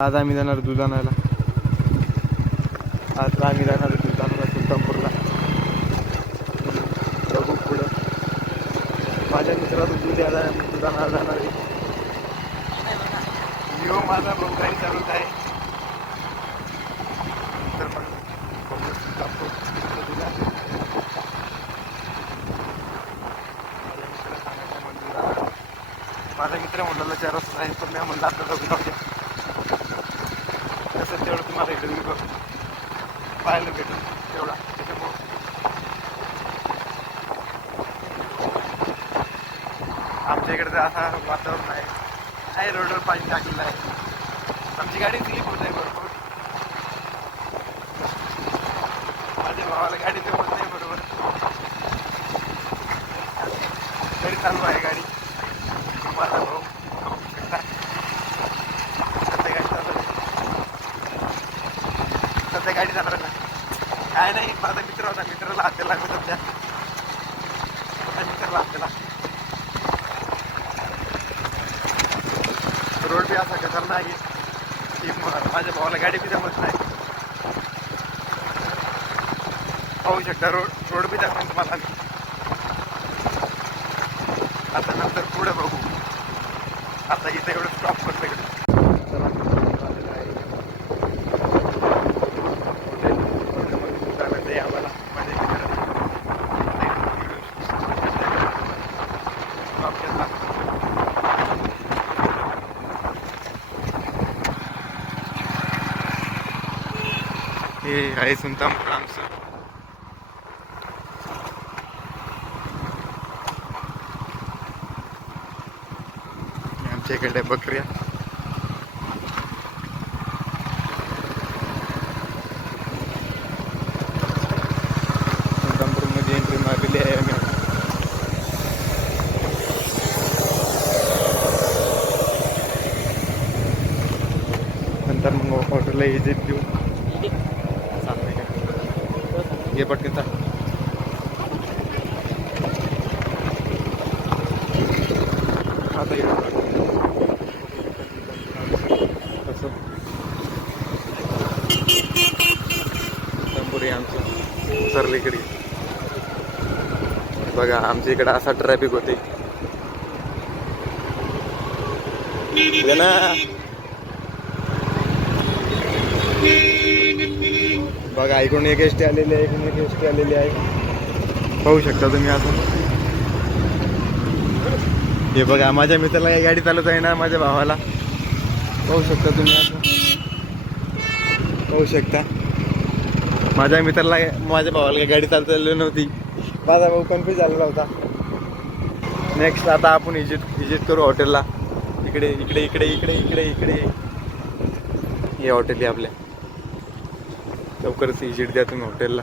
आज आम्ही जाणार दूध आणायला. आज आम्ही जाणार दूध आणायला सुलतानपूरला. बघू पुढं. माझ्या मित्राचं दूध यायला दूध आणायला जाणार आहे. यो माझा भाऊ काही चालत आहे. तर मग बघू सुलतानपूर दूध माझा मित्र म्हणला 4 वाजता आहे, पण मी म्हणलं आता जाऊ द्या. तसं तेवढं तुम्हाला इकडे मी पाहायला भेटेल तेवढा. त्याच्यामुळं आमच्या इकडे तर असा वातावरण आहे. रोडवर पाणी टाकलेलं आहे. आमची गाडी स्लिप होत आहे भरपूर. माझ्या भावाला गाडी तर होत नाही बरोबर. तरी चालू आहे गाडी. माझा भाऊ सध्या गाडी चालणार ना काय नाही. माझा मित्र होता, मित्राला हात लागत होत्या. मित्राला हात लागला. रोड बी असा खतरनाक आहे की माझ्या भावाला गाडी बी जमत नाही. पाहू शकता रोड बी दाखवून तुम्हाला. आता नंतर पुढे बघू. आता इथे एवढं स्टॉप करतो इकडे. आम्हाला हे आहे सुलतानपूर आमचं. आमच्या इकडे बकऱ्या. सुलतानपूरमध्ये एंट्री मारलेली आहे आम्ही. नंतर मग हॉटेलला विजिट देऊ. चालतंय का हे पटकन चाल. आता असं सुलतानपूर आहे आमचं सरलीकडे. बघा आमच्या इकडं असा ट्रॅफिक होते ना. बघा इकडून एक एसटी आलेली आहे, इकडून एक एसटी आलेली आहे. पाहू शकता तुम्ही असं. हे बघा माझ्या मित्राला काही गाडी चालवत आहे ना, माझ्या भावाला. पाहू शकता तुम्ही असं. पाहू शकता माझ्या मित्राला माझ्या भावाला काही गाडी चालवली नव्हती. माझा भाऊ कन्फ्यूज झालेला होता. नेक्स्ट आता आपण विजिट करू हॉटेलला. इकडे इकडे इकडे इकडे इकडे इकडे हे हॉटेल आहे आपल्या. लवकरच विजिट द्या तुम्ही हॉटेलला.